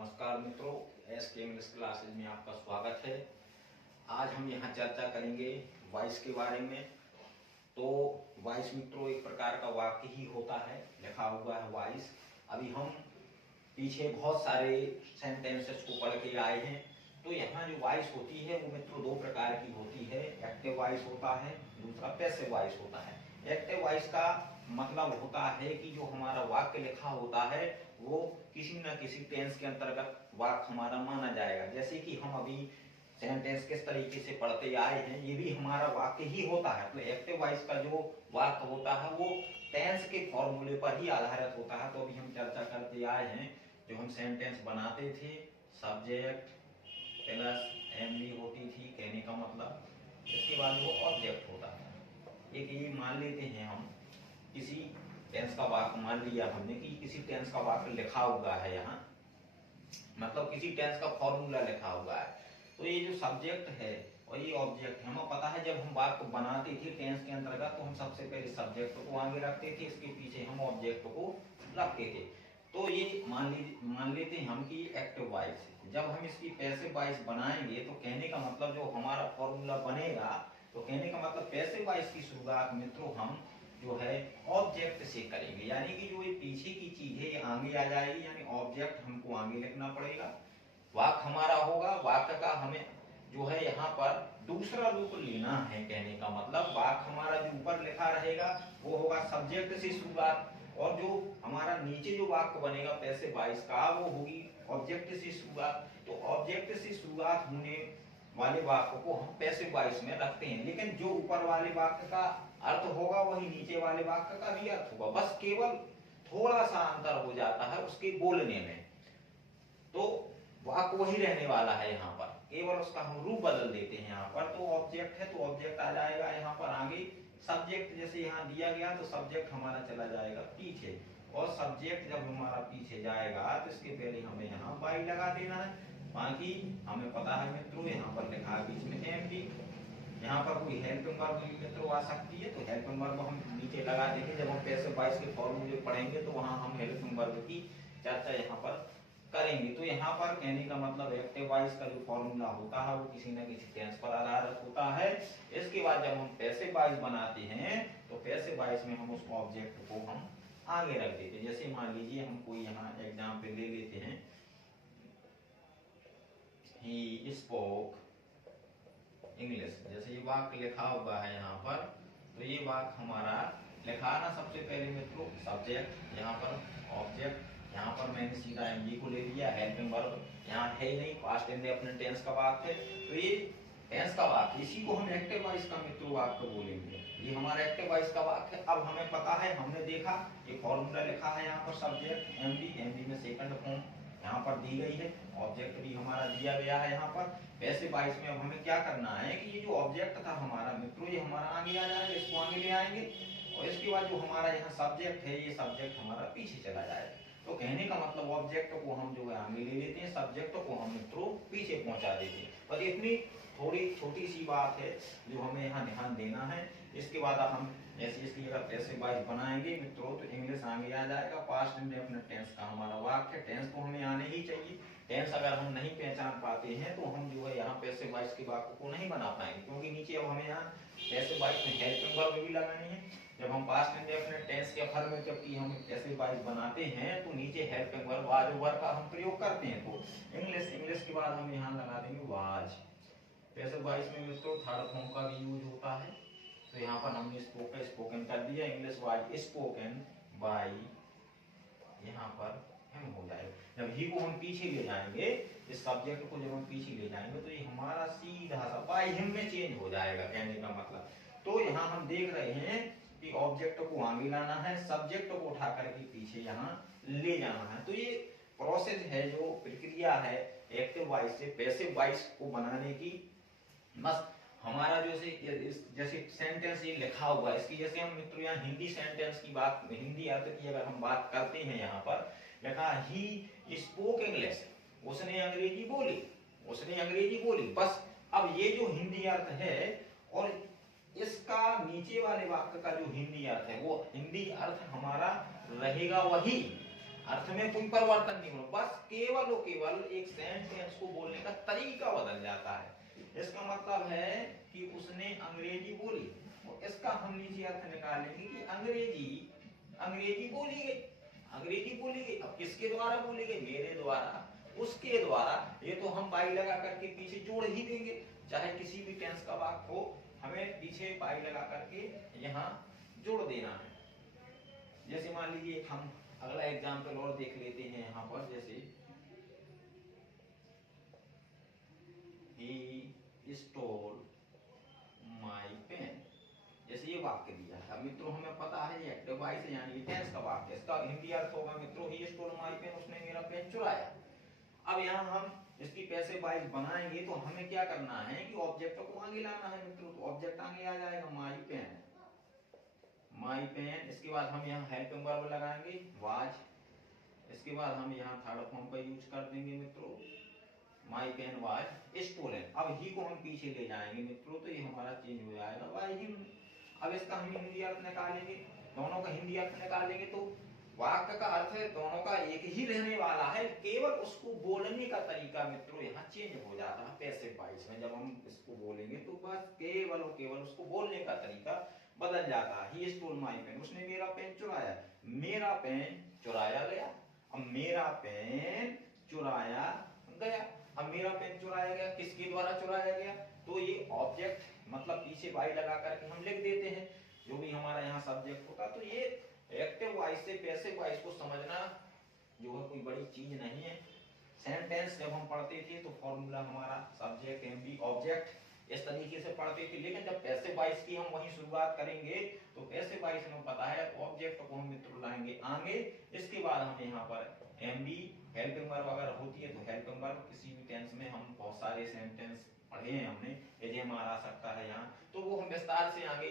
नमस्कार मित्रों, एस के इंग्लिश क्लासेज में आपका स्वागत है। आज हम यहाँ चर्चा करेंगे वॉइस के बारे में। तो वॉइस मित्रों एक प्रकार का वाक्य ही होता है, लिखा हुआ है वॉइस। अभी हम पीछे बहुत सारे सेंटेंसेस को पढ़ के आए हैं। तो यहाँ जो वॉइस होती है वो मित्रों दो प्रकार की होती है। एक्टिव वॉइस होता है, दूसरा पैसिव वॉइस होता है। एक्टिव वॉइस का मतलब होता है कि जो हमारा वाक्य लिखा होता है वो किसी न किसी टेंस के अंतर्गत वाक्य हमारा माना जाएगा। जैसे कि हम अभी सेंटेंस किस तरीके से पढ़ते आए हैं, ये भी हमारा वाक्य ही होता है। तो एक्टिव वॉइस का जो वाक्य होता है वो टेंस के फॉर्मूले पर ही आधारित होता है। तो अभी हम चर्चा करते आए हैं, जो हम सेंटेंस बनाते थे, सब्जेक्ट प्लस एमवी होती थी, कहने का मतलब। इसके बाद वो ऑब्जेक्ट होता था। एक ये मान लेते हैं हम, किसी टेंस का वाक्य मान लिया हमने कि किसी टेंस का वाक्य लिखा हुआ है, यहाँ मतलब किसी टेंस का फॉर्मूला लिखा हुआ है। तो ये जो सब्जेक्ट है और ये ऑब्जेक्ट है, हमें पता है जब हम वाक्य बनाते थे टेंस के अंतर्गत तो हम सबसे पहले सब्जेक्ट को आगे रखते थे, इसके पीछे हम ऑब्जेक्ट को रखते थे। तो ये मान लेते हैं हम कि एक्टिव वॉइस। जब हम इसकी पैसिव वॉइस बनाएंगे तो कहने का मतलब जो हमारा फॉर्मूला बनेगा, तो कहने का मतलब पैसिव वॉइस की शुरुआत मित्रों हम जो है ऑब्जेक्ट से करेंगे। यानी कि जो ये पीछे की चीज है ये आगे आ जाएगी, यानी ऑब्जेक्ट हमको आगे लिखना पड़ेगा। वाक्य हमारा होगा, वाक्य का हमें जो है यहाँ पर दूसरा रूप लेना है। कहने का मतलब वाक्य हमारा जो ऊपर लिखा रहेगा वो होगा सब्जेक्ट से शुरुआत, और जो हमारा नीचे जो वाक्य बनेगा पैसिव वॉइस का वो होगी ऑब्जेक्ट से शुरुआत। तो ऑब्जेक्ट से शुरुआत होने वाले वाक्य को हम पैसिव वॉइस में रखते हैं, लेकिन जो ऊपर वाले वाक्य का अर्थ होगा वही नीचे वाले वाक्य का भी अर्थ होगा, बस केवल थोड़ा सा अंतर हो जाता है उसके बोलने में। तो वाक्य वही रहने वाला है, यहाँ पर केवल उसका हम रूप बदल देते हैं। यहाँ पर तो ऑब्जेक्ट है तो ऑब्जेक्ट आ जाएगा यहाँ पर आगे। सब्जेक्ट जैसे यहाँ दिया गया तो सब्जेक्ट हमारा चला जाएगा पीछे, और सब्जेक्ट जब हमारा पीछे जाएगा तो इसके पहले हमें यहाँ बाई लगा देना है। बाकी हमें पता है मित्रों यहाँ पर लिखा है बीच में एम डी। यहाँ पर कोई हेल्पिंग वर्ब मित्रों आ सकती है, तो हेल्पिंग वर्ब हम नीचे लगा देंगे। जब हम पैसिव वॉइस के फॉर्मूले पढ़ेंगे तो वहां हम हेल्पिंग वर्ब की चर्चा यहाँ पर करेंगे। तो यहाँ पर कहने का मतलब एक्टिव वॉइस का जो फॉर्मूला होता है वो किसी न किसी टेंस पर आधारित होता है। इसके बाद जब हम पैसिव वॉइस बनाते हैं तो पैसिव वॉइस में हम उस ऑब्जेक्ट को हम आगे रख देते हैं। जैसे मान लीजिए हम कोई यहाँ एग्जाम्पल ले लेते हैं, ही स्पोक इंग्लिश। जैसे ये वाक्य लिखा हुआ है यहाँ पर, तो ये वाक्य हमारा लिखा ना सबसे पहले मित्रों सब्जेक्ट, यहाँ पर ऑब्जेक्ट, यहाँ पर मैंने सीधा एमजी को ले लिया। हेल्पिंग वर्ब यहाँ है ही नहीं, पास्ट इंडेफिनिट टेंस का वाक्य है, तो ये टेंस का वाक्य, इसी को हम एक्टिव वॉइस का मित्रों वाक्य बोलेंगे। ये हमारा एक्टिव वॉइस का वाक्य है। अब हमें पता है, हमने देखा ये फॉर्मूला लिखा है यहाँ पर सब्जेक्ट एमडी, एमडी में सेकंड फॉर्म यहाँ पर दी गई है, ऑब्जेक्ट भी हमारा दिया गया है यहाँ पर। पैसिव वॉइस में अब हमें क्या करना है कि ये जो ऑब्जेक्ट था हमारा मित्रों ये हमारा आगे आ जाएगा, इसको आगे ले आएंगे, और इसके बाद जो हमारा यहाँ सब्जेक्ट है ये सब्जेक्ट हमारा पीछे चला जाएगा। तो कहने का मतलब ऑब्जेक्ट को हम जो है आगे ले लेते हैं, सब्जेक्ट को हम मित्रों पीछे पहुंचा देते हैं। और इतनी थोड़ी छोटी सी बात है जो हमें यहाँ ध्यान देना है। इसके बाद अब हम जैसे इसकी अगर पैसिव वॉइस बनाएंगे मित्रों तो इंग्लिश आगे आ जाएगा। पास्ट इंडेफिनिट टेंस का हमारा वाक्य है, टेंस तो हमें आने ही चाहिए। टेंस अगर हम नहीं पहचान पाते हैं तो हम जो है यहाँ पैसिव वॉइस के वाक्य को नहीं बना पाएंगे, क्योंकि नीचे अब हमें यहाँ पैसिव वॉइस में हेल्पिंग वर्ब भी लगानी है। जब हम पास्ट इंडेफिनिट टेंस के अफर्मेटिव जबकि हम पैसिव वॉइस बनाते हैं तो नीचे हेल्पिंग वर्ब वाज वर्ब का हम प्रयोग करते हैं। तो इंग्लिश के बाद हम यहाँ लगा देंगे वाज। पैसिव वॉइस में मित्रों थर्ड फॉर्म का भी यूज होता है, तो यहाँ पर हमने स्पोकन कर दिया। इंग्लिश वाज स्पोकन बाय, यहाँ पर हम हो जाएगा। जब ही को हम पीछे ले जाएंगे, इस सब्जेक्ट को जब हम पीछे ले जाएंगे तो ये हमारा सीधा सा बाय हिम में चेंज हो जाएगा, कहने का मतलब। तो यहाँ हम देख रहे हैं कि ऑब्जेक्ट को आगे लाना है, सब्जेक्ट को उठा करके पीछे यहाँ ले जाना है। तो ये प्रोसेस है, जो प्रक्रिया है एक्टिव वॉइस से पैसिव वॉइस को बनाने की। बस हमारा जैसे सेंटेंस ये लिखा हुआ है, इसकी जैसे हम मित्रों यहाँ हिंदी सेंटेंस की बात, हिंदी अर्थ की अगर हम बात करते हैं, यहाँ पर लिखा ही स्पोक इंग्लिश, उसने अंग्रेजी बोली, उसने अंग्रेजी बोली, बस। अब ये जो हिंदी अर्थ है और इसका नीचे वाले वाक्य का जो हिंदी अर्थ है वो हिंदी अर्थ हमारा रहेगा वही। अर्थ में कोई परिवर्तन नहीं हो, बस केवल और केवल एक सेंटेंस को बोलने का तरीका बदल जाता है। इसका मतलब है कि उसने अंग्रेजी बोली, और इसका हम नीचे अर्थ निकालेंगे कि अंग्रेजी बोली गई, अंग्रेजी बोली गई। अब किसके द्वारा बोली गई? मेरे द्वारा, उसके द्वारा। ये तो हम बाई लगा करके पीछे जोड़ ही देंगे, चाहे किसी भी टेंस का वाक्य हो, हमें पीछे बाई लगा करके यहाँ जोड़ देना है। जैसे मान लीजिए हम अगला एग्जाम्पल और देख लेते हैं यहाँ पर, जैसे he stole my pen, जैसे ये वाक्य दिया है। अब मित्रों हमें पता है ये एक्टिव वॉइस है, यानी टेंस का वाक्य, इसका हिंदी अर्थ होगा मित्रों he stole my pen, उसने मेरा पेन चुराया। अब यहाँ हम इसकी पैसिव वॉइस बनाएंगे तो हमें क्या करना है कि ऑब्जेक्ट को आगे लाना है मित्रों, तो ऑब्जेक्ट आगे आ जाएगा my pen, my pen। इसके बाद हम यहाँ हेल्पिंग वर्ब लगाएंगे was, इसके बाद हम यहाँ थर्ड फॉर्म का यूज कर देंगे मित्रों, माई पेन वाज स्टोलन। अब ही को हम पीछे ले जाएंगे मित्रों, तो ये हमारा चेंज हो जाएगा बाय हिम। अब इसका हम हिंदी अर्थ निकालेंगे, दोनों का हिंदी अर्थ निकालेंगे तो वाक्य का अर्थ है दोनों का एक ही रहने वाला है, केवल उसको बोलने का तरीका मित्रों यहाँ चेंज हो जाता है पैसिव वॉइस में। जब हम इसको बोलेंगे तो बस केवल और केवल उसको बोलने का तरीका बदल जाता है। ही स्टोल माई पेन, उसने मेरा पेन चुराया, मेरा पेन चुराया गया। अब मेरा पेन चुराया गया, अब मेरा पेन चुराया गया, किसके द्वारा चुराया गया? तो ये ऑब्जेक्ट मतलब पीछे वाई लगा करके हम लिख देते हैं, जो भी हमारा यहाँ सब्जेक्ट होता। तो ये एक्टिव वॉइस से पैसिव वॉइस को समझना जो है कोई बड़ी चीज नहीं है। सेंटेंस जब हम पढ़ते थे तो फॉर्मूला हमारा सब्जेक्ट एमबी ऑब्जेक्ट इस तरीके से पढ़ते थे, लेकिन जब पैसिव वॉइस की हम वही शुरुआत करेंगे तो पैसिव वॉइस में पता है ऑब्जेक्ट को हम मित्रों लाएंगे आगे, इसके बाद हम यहाँ पर एमबी हेल्पिंग वर्ब अगर होती है तो हेल्पिंग वर्ब, किसी भी टेंस में हम बहुत सारे सेंटेंस पढ़े हैं हमने, यदि हमारा आ सकता है यहाँ, तो वो हम विस्तार से आगे